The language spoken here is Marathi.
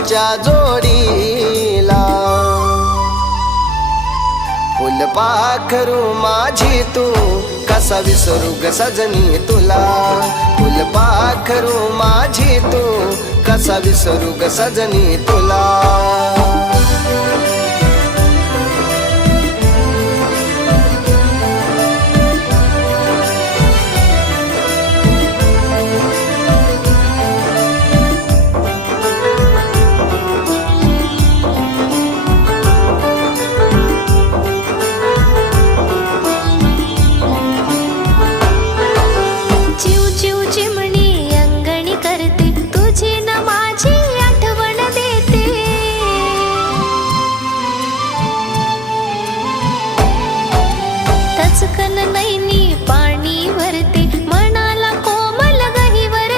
तुझ्या जोडीला. फुलपाखरू माझी तू कसा विसरू ग सजनी तुला. फुलपाखरू माझी तू कसा विसरू ग सजनी तुला.